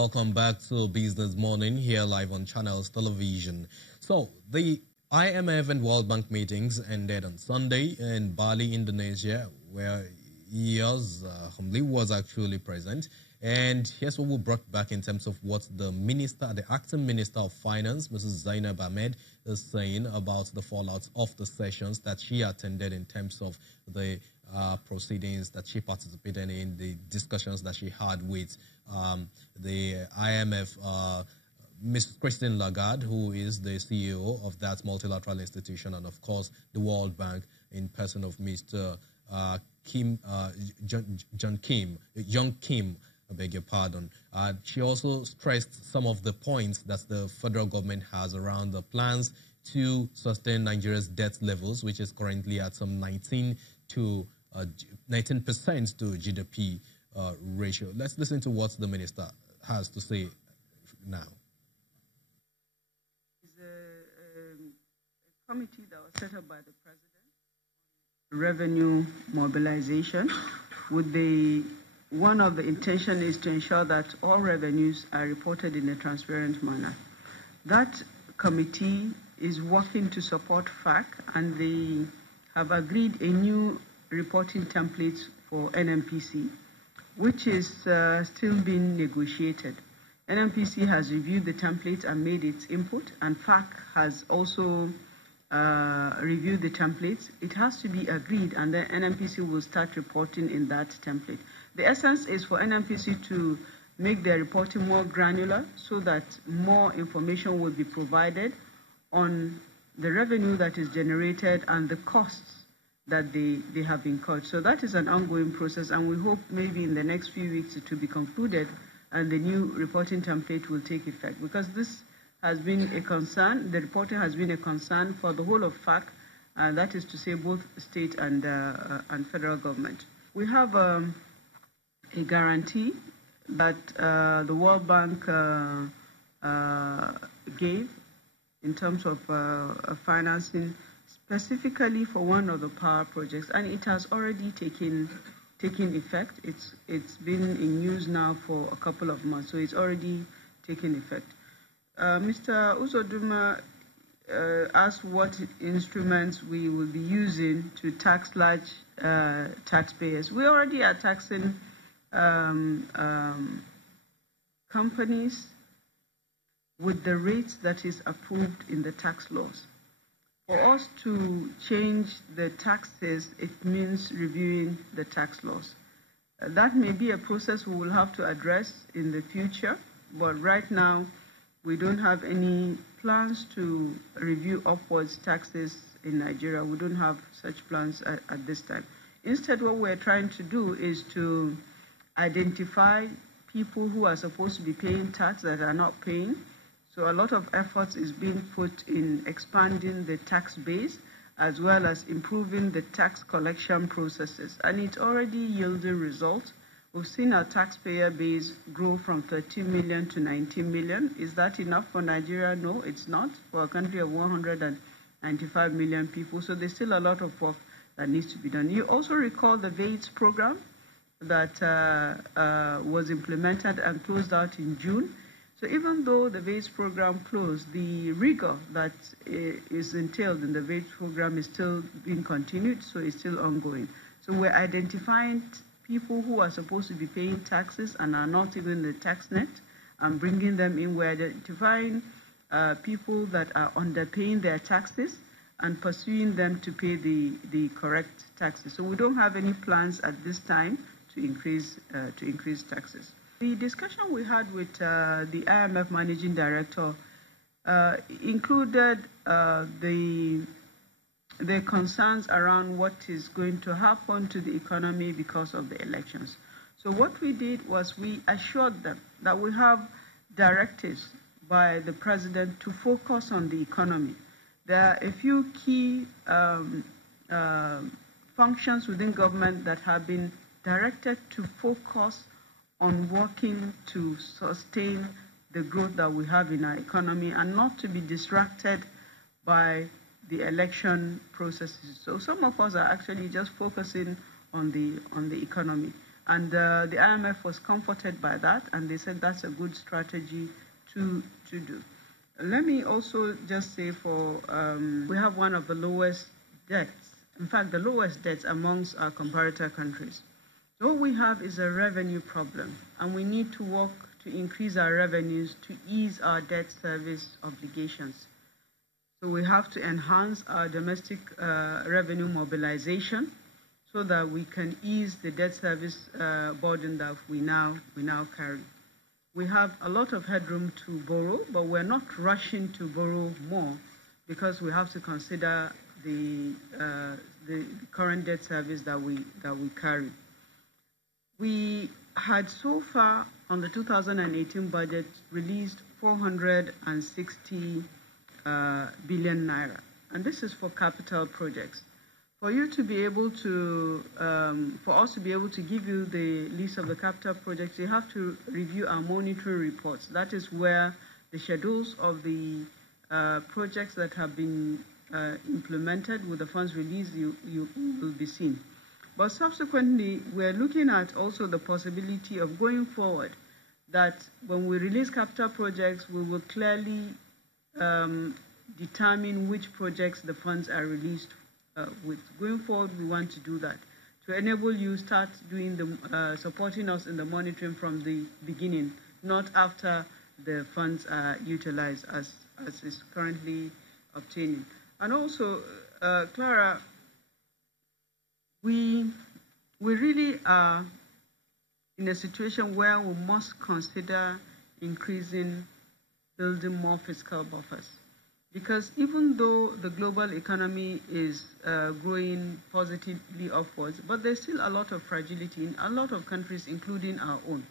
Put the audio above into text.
welcome back to Business Morning here live on Channels Television. So, the IMF and World Bank meetings ended on Sunday in Bali, Indonesia, where yours humbly was actually present. And here's what we brought back in terms of what the acting Minister of Finance, Mrs. Zainab Ahmed, is saying about the fallout of the sessions that she attended in terms of the proceedings that she participated in, the discussions that she had with the IMF, Ms. Christine Lagarde, who is the CEO of that multilateral institution, and of course the World Bank in person of Mr. Young Kim, I beg your pardon. She also stressed some of the points that the federal government has around the plans to sustain Nigeria's debt levels, which is currently at some 19% to GDP ratio. Let's listen to what the minister has to say now. It's a committee that was set up by the president, revenue mobilization, with one of the intention is to ensure that all revenues are reported in a transparent manner. That committee is working to support FAC, and they have agreed a new reporting template for NMPC, which is still being negotiated. NMPC has reviewed the template and made its input, and FAC has also reviewed the template. It has to be agreed, and then NMPC will start reporting in that template. The essence is for NMPC to make their reporting more granular so that more information will be provided on the revenue that is generated and the costs that they have incurred. So that is an ongoing process, and we hope maybe in the next few weeks it will be concluded and the new reporting template will take effect, because this has been a concern. The reporting has been a concern for the whole of FAC, and that is to say both state and federal government. We have a guarantee that the World Bank gave in terms of financing specifically for one of the power projects, and it has already taken effect. It's been in use now for a couple of months, so it's already taken effect. Mr. Uzoduma asked what instruments we will be using to tax large taxpayers. We already are taxing companies with the rates that is approved in the tax laws. For us to change the taxes, it means reviewing the tax laws. That may be a process we will have to address in the future, but right now we don't have any plans to review upwards taxes in Nigeria. We don't have such plans at this time. Instead, what we're trying to do is to identify people who are supposed to be paying tax that are not paying. So a lot of efforts is being put in expanding the tax base as well as improving the tax collection processes. And it's already yielding results. We've seen our taxpayer base grow from 13 million to 19 million. Is that enough for Nigeria? No, it's not, for a country of 195 million people. So there's still a lot of work that needs to be done. You also recall the VATES program that was implemented and closed out in June. So even though the VATES program closed, the rigor that is entailed in the VATES program is still being continued, so it's still ongoing. So we're identifying people who are supposed to be paying taxes and are not even in the tax net and bringing them in. We're identifying people that are underpaying their taxes and pursuing them to pay the correct taxes. So we don't have any plans at this time to increase taxes. The discussion we had with the IMF Managing Director included the concerns around what is going to happen to the economy because of the elections. So what we did was we assured them that we have directives by the president to focus on the economy. There are a few key functions within government that have been directed to focus on working to sustain the growth that we have in our economy and not to be distracted by the election processes. So some of us are actually just focusing on the economy. And the IMF was comforted by that, and they said that's a good strategy to do. Let me also just say we have one of the lowest debts, in fact, the lowest debts amongst our comparator countries. So what we have is a revenue problem, and we need to work to increase our revenues to ease our debt service obligations. So we have to enhance our domestic revenue mobilization so that we can ease the debt service burden that we now carry. We have a lot of headroom to borrow, but we're not rushing to borrow more because we have to consider the current debt service that we carry. We had so far on the 2018 budget released 460 billion naira, and this is for capital projects. For you to be able to, for us to be able to give you the list of the capital projects, you have to review our monitoring reports. That is where the schedules of the projects that have been implemented with the funds released, you will be seen. But subsequently, we're looking at also the possibility of going forward that when we release capital projects, we will clearly determine which projects the funds are released with. Going forward, we want to do that to enable you start doing the supporting us in the monitoring from the beginning, not after the funds are utilized as is currently obtaining. And also, Clara, we really are in a situation where we must consider building more fiscal buffers. Because even though the global economy is growing positively upwards, but there's still a lot of fragility in a lot of countries, including our own.